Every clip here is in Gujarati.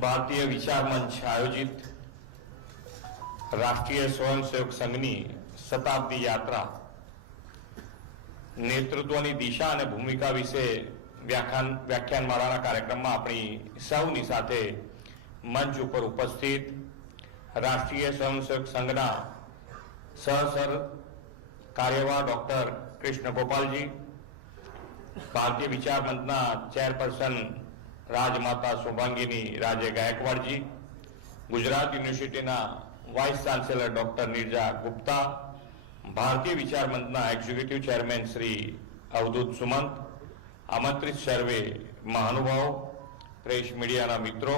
ભારતીય વિચાર મંચ આયોજિત રાષ્ટ્રીય સ્વયંસેવક સંઘની શતાબ્દી યાત્રા નેતૃત્વની દિશા અને ભૂમિકા વિશે વ્યાખ્યાનમાળાના કાર્યક્રમમાં આપણી સૌની સાથે મંચ ઉપર ઉપસ્થિત રાષ્ટ્રીય સ્વયંસેવક સંઘના સહસર કાર્યવાહ ડોક્ટર કૃષ્ણ ગોપાલજી, ભારતીય વિચાર મંચના ચેરપર્સન રાજમાતા સૌભાંગીની રાજે ગાયકવાડજી, ગુજરાત યુનિવર્સિટીના vice chancellor doctor Nirja Gupta, ભારતીય વિચાર મંચના એક્ઝિક્યુટિવ ચેરમેન શ્રી અવધૂત સુમંત, આમંત્રિત સર્વે મહાનુભાવો, પ્રેસ મીડિયાના મિત્રો,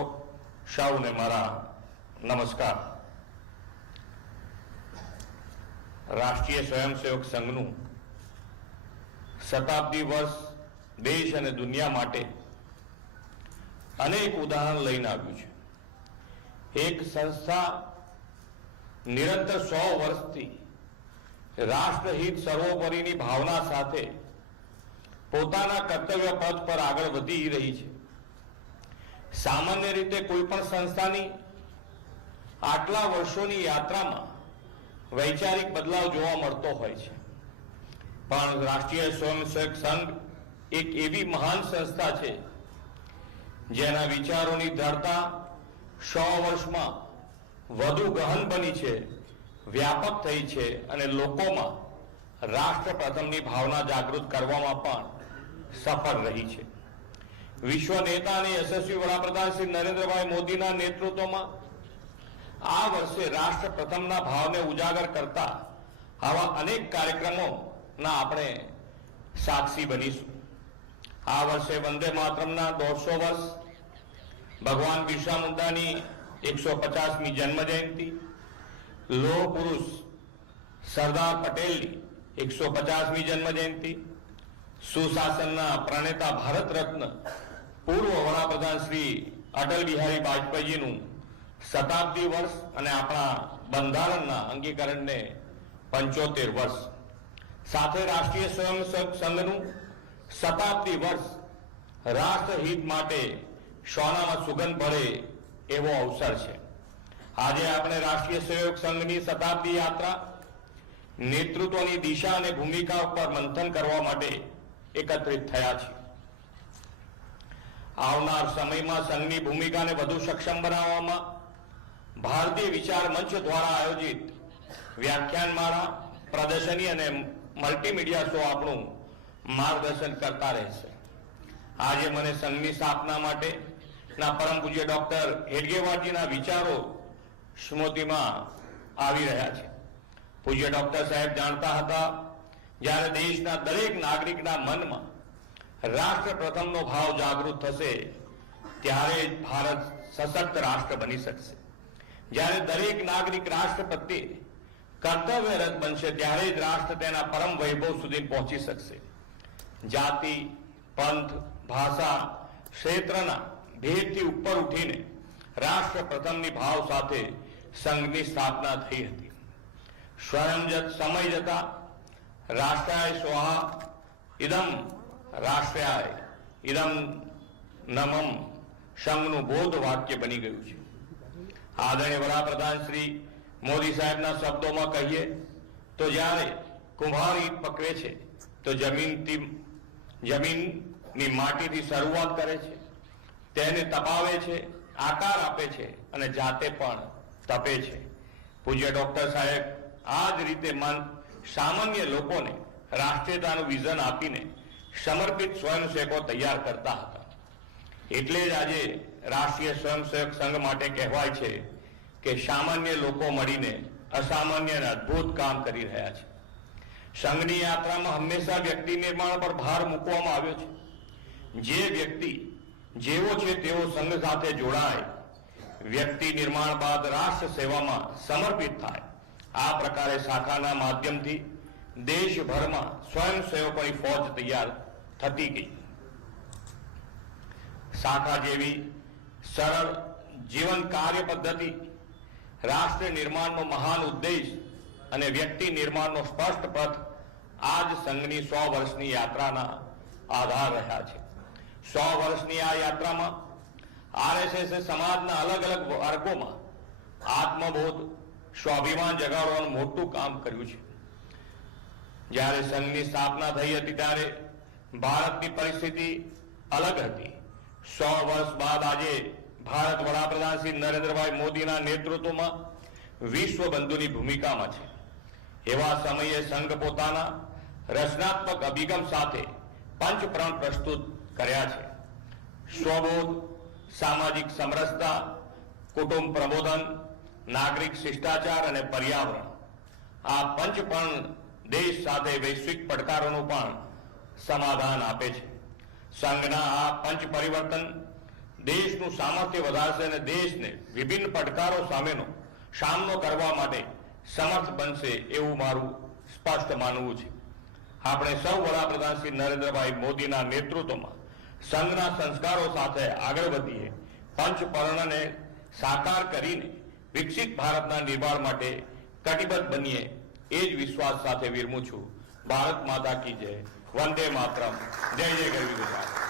સૌને મારા નમસ્કાર. રાષ્ટ્રીય સ્વયંસેવક સંઘનું શતાબ્દી વર્ષ દેશ અને દુનિયા માટે અનેક ઉદાહરણ લઈને આવ્યું છે. એક સંસ્થા નિરંતર 100 વર્ષથી રાષ્ટ્રહિત સર્વોપરીની ભાવના સાથે પોતાના કર્તવ્ય પથ પર આગળ વધી રહી છે. સામાન્ય રીતે કોઈ પણ સંસ્થાની આટલા વર્ષોની યાત્રામાં વૈચારિક બદલાવ જોવા મળતો હોય છે, પણ રાષ્ટ્રીય સ્વયંસેવક સંઘ એક એવી મહાન સંસ્થા છે જેના વિચારોની ધરતા 100 વર્ષમાં વધુ ગહન બની છે, વ્યાપક થઈ છે અને લોકોમાં રાષ્ટ્ર પ્રથમની ભાવના જાગૃત કરવામાં પણ સફળ રહી છે. વિશ્વ નેતા અને યશસ્વી વડાપ્રધાન શ્રી નરેન્દ્રભાઈ મોદીના નેતૃત્વમાં આ વર્ષે રાષ્ટ્ર પ્રથમના ભાવને ઉજાગર કરતા આવા અનેક કાર્યક્રમોના આપણે સાક્ષી બનીશું. આ વર્ષે વંદે માતરમના 150 વર્ષ, ભગવાન બિરસા મુંડાની 150મી જન્મ જયંતિ, લોહ પુરુષ સરદાર પટેલની 150મી જન્મ જયંતિ, સુશાસનના પ્રણેતા ભારત રત્ન પૂર્વ વડાપ્રધાન શ્રી અટલ બિહારી વાજપેયીજીનું શતાબ્દી વર્ષ અને આપણા બંધારણના અંગીકરણને 75 વર્ષ, સાથે રાષ્ટ્રીય સ્વયંસેવક સંઘનું શતાબ્દી વર્ષ રાષ્ટ્રહિત માટે સોનામાં સુગંધ ભરે એવો અવસર છે. આજે આપણે રાષ્ટ્રીય સ્વયંસેવક સંઘની શતાબ્દી યાત્રા નેતૃત્વની દિશા અને ભૂમિકા ઉપર મંથન કરવા માટે એકત્રિત થયા છીએ. આવનાર સમયમાં સંઘની ભૂમિકાને વધુ સક્ષમ બનાવવામાં ભારતીય વિચાર મંચ દ્વારા આયોજિત વ્યાખ્યાનમાળા, પ્રદર્શની અને મલ્ટીમીડિયા શો આપણું માર્ગદર્શન કરતા રહેશે. આજે મને સંઘની સ્થાપના માટેના પરમ પૂજ્ય ડોક્ટર હેડગેવારજીના વિચારો સ્મૃતિમાં આવી રહ્યા છે. પૂજ્ય ડોક્ટર સાહેબ જાણતા હતા, જ્યારે દેશના દરેક નાગરિકના મનમાં રાષ્ટ્ર પ્રથમનો ભાવ જાગૃત થશે ત્યારે જ ભારત સશક્ત રાષ્ટ્ર બની શકશે. જ્યારે દરેક નાગરિક રાષ્ટ્ર પ્રત્યે કર્તવ્યરત બનશે ત્યારે જ રાષ્ટ્ર તેના પરમ વૈભવ સુધી પહોંચી શકશે. જાતિ, પંથ, ભાષા, ક્ષેત્રના ભેદથી ઉપર ઉઠીને રાષ્ટ્ર પ્રથમની ભાવ સાથે સંઘની સ્થાપના થઈ હતી. સમય જતા રાષ્ટ્રાય સ્વાહા ઇદમ રાષ્ટ્રાય ઇદમ નમમ સંઘનું બોધ વાક્ય બની ગયું છે. આદરણીય વડાપ્રધાન શ્રી મોદી સાહેબના શબ્દોમાં કહીએ તો જ્યારે કુંભાર ઈંટ પકવે છે તો જમીનની માટીથી શરૂઆત કરે છે, તેને તપાવે છે, આકાર આપે છે અને જાતે પણ તપે છે. પૂજ્ય ડોક્ટર સાહેબ આ જ રીતે સામાન્ય લોકોને રાષ્ટ્રીયતાનું વિઝન આપીને સમર્પિત સ્વયંસેવકો તૈયાર કરતા હતા. એટલે જ આજે રાષ્ટ્રીય સ્વયંસેવક સંઘ માટે કહેવાય છે કે સામાન્ય લોકો મળીને અસામાન્ય અને અદ્ભુત કામ કરી રહ્યા છે. સંઘની યાત્રામાં હંમેશા વ્યક્તિ નિર્માણ પર ભાર મૂકવામાં આવ્યો છે. જે વ્યક્તિ જેવો છે તેવો સંઘ સાથે જોડાય, વ્યક્તિ નિર્માણ બાદ રાષ્ટ્ર સેવામાં સમર્પિત થાય. આ પ્રકારે શાખાના માધ્યમથી દેશભરમાં સ્વયંસેવકોની ફોજ તૈયાર થતી ગઈ. શાખા જેવી સરળ જીવન કાર્ય પદ્ધતિ રાષ્ટ્ર નિર્માણનો મહાન ઉદ્દેશ અને વ્યક્તિ નિર્માણનો સ્પષ્ટ પથ આજ સંઘની 100 વર્ષની યાત્રાના આધાર રહ્યા છે. 100 વર્ષની આ યાત્રામાં આરએસએસે સમાજના અલગ અલગ વર્ગોમાં આત્મબોધ સ્વાભિમાન જગાડવાનું મોટું કામ કર્યું છે. જ્યારે સંઘની સ્થાપના થઈ હતી ત્યારે ભારતની પરિસ્થિતિ અલગ હતી. 100 વર્ષ બાદ આજે ભારત વડાપ્રધાન શ્રી નરેન્દ્રભાઈ મોદીના નેતૃત્વમાં વિશ્વ બંધુની ભૂમિકામાં છે. એવા સમયે સંઘ પોતાના રચનાત્મક અભિગમ સાથે પંચપ્રણ પ્રસ્તુત કર્યા છે. સ્વબોધ, સામાજિક સમરસતા, કુટુંબ પ્રબોધન, નાગરિક શિષ્ટાચાર અને પર્યાવરણ, આ પંચપણ દેશ સાથે વૈશ્વિક પડકારોનું પણ સમાધાન આપે છે. સંઘના આ પંચ પરિવર્તન દેશનું સામર્થ્ય વધારશે અને દેશને વિભિન્ન પડકારો સામેનો સામનો કરવા માટે સમર્થ બનશે એવું મારું સ્પષ્ટ માનવું છે. આપણે સૌ વડાપ્રધાન શ્રી નરેન્દ્રભાઈ મોદીના નેતૃત્વમાં સંઘના સંસ્કારો સાથે આગળ વધીએ, પંચપર્ણને સાકાર કરીને વિકસિત ભારતના નિર્માણ માટે કટિબદ્ધ બનીએ, એ જ વિશ્વાસ સાથે વિરમું છું. ભારત માતા કી જય. વંદે માતરમ. જય જય ગરવી ગુજરાત.